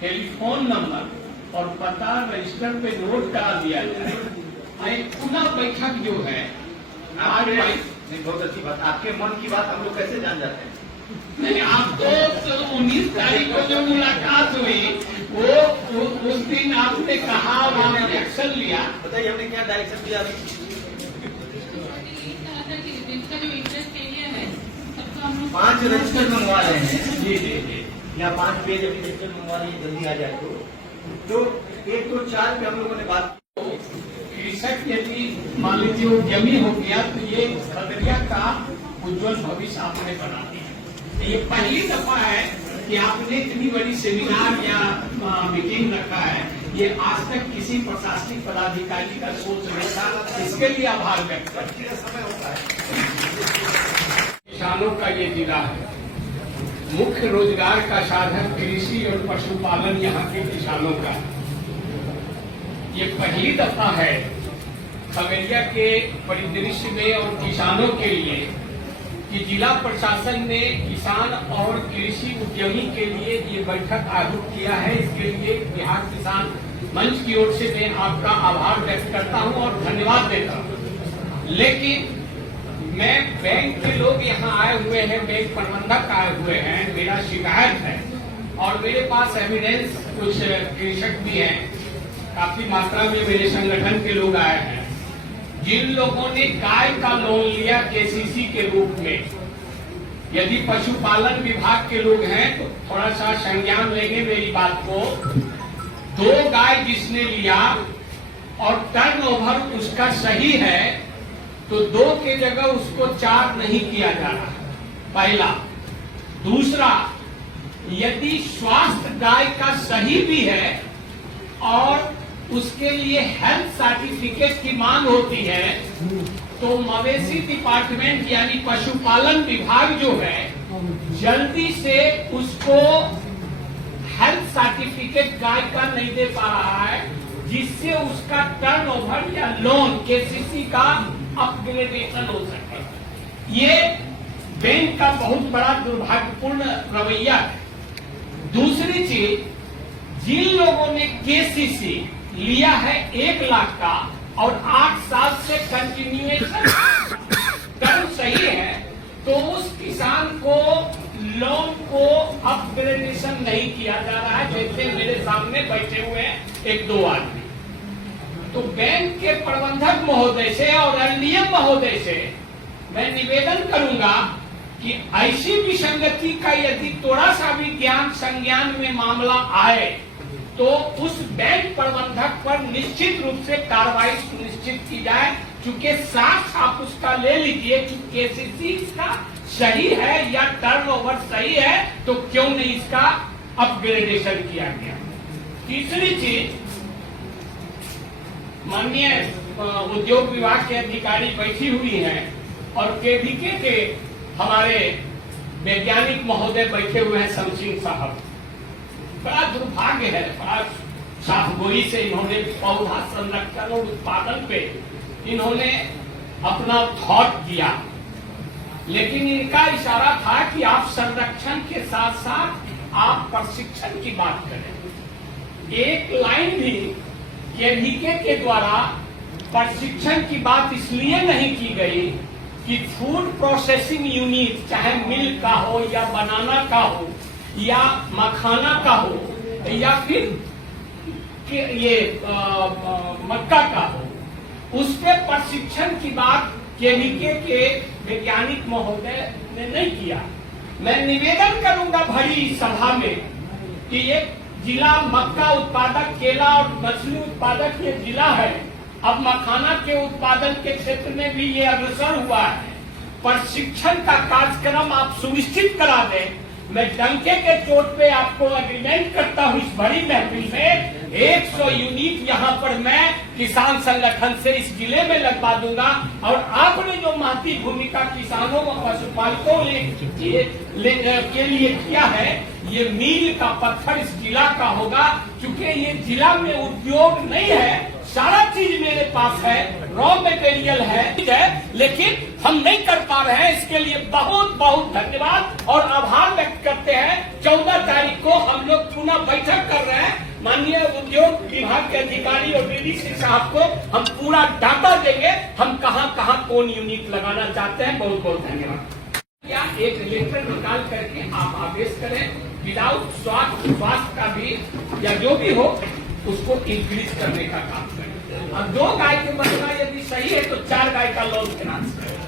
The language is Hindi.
टेलीफोन नंबर और पता रजिस्टर पे नोट करा दिया जाए। पुनः बैठक जो है आज बहुत अच्छी बात, आपके मन की बात हम लोग कैसे जान जाते हैं? नहीं, आपको 19 तारीख को जो मुलाकात हुई वो उस दिन आपने कहा, आपने एक्शन लिया। बताइए हमने क्या डायरेक्शन दिया? अभी 5 रजिस्टर मंगवा रहे हैं। जी जी जी, या 5 पेज अभी रजिस्टर मंगवा रही है, जल्दी आ जाए तो 1 2 4 पे हम लोगों ने बात। कृषक यदि मान लीजिए वो जमी हो गया तो ये खगड़िया का उज्जवल भविष्य आपने बना दिया। ये पहली दफा है कि आपने इतनी बड़ी सेमिनार या मीटिंग रखा है, ये आज तक किसी प्रशासनिक पदाधिकारी का सोच नहीं था। इसके लिए आभार व्यक्त करते हैं। समय होता है। किसानों का ये जिला है, मुख्य रोजगार का साधन कृषि और पशुपालन यहाँ के किसानों का। ये पहली दफा है खगड़िया के परिदृश्य में और किसानों के लिए कि जिला प्रशासन ने किसान और कृषि उद्यमी के लिए ये बैठक आयोजित किया है। इसके लिए बिहार किसान मंच की ओर से मैं आपका आभार व्यक्त करता हूं और धन्यवाद देता हूं। लेकिन मैं बैंक के लोग यहाँ आए हुए हैं, बैंक प्रबंधक आए हुए हैं, मेरा शिकायत है और मेरे पास एविडेंस कुछ कृषक भी हैं, काफी मात्रा में मेरे संगठन के लोग आए हैं जिन लोगों ने गाय का लोन लिया केसीसी के रूप में। यदि पशुपालन विभाग के लोग हैं तो थोड़ा सा संज्ञान लेंगे मेरी बात को। 2 गाय जिसने लिया और टर्नओवर उसका सही है तो 2 के जगह उसको 4 नहीं किया जा रहा, पहला। दूसरा, यदि स्वास्थ्य गाय का सही भी है और उसके लिए हेल्थ सर्टिफिकेट की मांग होती है तो मवेशी डिपार्टमेंट यानी पशुपालन विभाग जो है जल्दी से उसको हेल्थ सर्टिफिकेट गाय का नहीं दे पा रहा है, जिससे उसका टर्नओवर या लोन केसीसी का अपग्रेडेशन हो सके। ये बैंक का बहुत बड़ा दुर्भाग्यपूर्ण रवैया है। दूसरी चीज, जिन लोगों ने केसीसी लिया है 1 लाख का और 8 साल से कंटिन्यूएशन टर्म सही है तो उस किसान को लोन को अपग्रेडेशन नहीं किया जा रहा है, जैसे मेरे सामने बैठे हुए हैं 1-2 आदमी। तो बैंक के प्रबंधक महोदय से और एलडीएम महोदय से मैं निवेदन करूंगा कि ऐसी विसंगति का यदि थोड़ा सा भी ज्ञान संज्ञान में मामला आए तो उस बैंक प्रबंधक पर निश्चित रूप से कार्रवाई सुनिश्चित की जाए। चूंकि साथ आप उसका ले लीजिए कि केसीसी इसका सही है या टर्नओवर सही है तो क्यों नहीं इसका अपग्रेडेशन किया गया। तीसरी चीज, माननीय उद्योग विभाग के अधिकारी बैठी हुई हैं और केवीके के हमारे वैज्ञानिक महोदय बैठे हुए हैं, शमसिंह साहब। बड़ा दुर्भाग्य है, बड़ा साफगोई से इन्होंने पौधा संरक्षण और उत्पादन पे इन्होंने अपना थॉट दिया, लेकिन इनका इशारा था कि आप संरक्षण के साथ साथ आप प्रशिक्षण की बात करें। एक लाइन भी केवीके के द्वारा प्रशिक्षण की बात इसलिए नहीं की गई कि फूड प्रोसेसिंग यूनिट चाहे मिल्क का हो या बनाना का हो या मखाना का हो या फिर ये मक्का का हो, उस पे प्रशिक्षण की बात केवीके के वैज्ञानिक महोदय ने नहीं किया। मैं निवेदन करूंगा भरी सभा में कि ये जिला मक्का उत्पादक, केला और मछली उत्पादक ये जिला है, अब मखाना के उत्पादन के क्षेत्र में भी ये अग्रसर हुआ है। प्रशिक्षण का कार्यक्रम आप सुनिश्चित करा दें। मैं डंके के चोट पे आपको एग्रीमेंट करता हूँ, इस बड़ी महफिल में 100 यूनिट यहाँ पर मैं किसान संगठन से इस जिले में लगवा दूंगा। और आपने जो महती भूमिका किसानों व पशुपालकों के लिए किया है, ये मील का पत्थर इस जिला का होगा। क्योंकि ये जिला में उद्योग नहीं है, सारा चीज मेरे पास है, रॉ मटेरियल है, लेकिन हम नहीं कर पा रहे हैं। इसके लिए बहुत बहुत धन्यवाद और आभार व्यक्त करते हैं। 14 तारीख को हम लोग पुनः बैठक कर रहे हैं। माननीय उद्योग विभाग के अधिकारी और डीडीसी साहब को हम पूरा डाटा देंगे, हम कहां कहां कौन यूनिट लगाना चाहते हैं। बहुत बहुत धन्यवाद। या एक लेटर निकाल करके आप आदेश करें, विदाउट स्वास्थ्य का भी या जो भी हो उसको इंक्रीज करने का काम करें। और 2 गाय के बचना यदि सही है तो 4 गाय का लॉन्च कराना।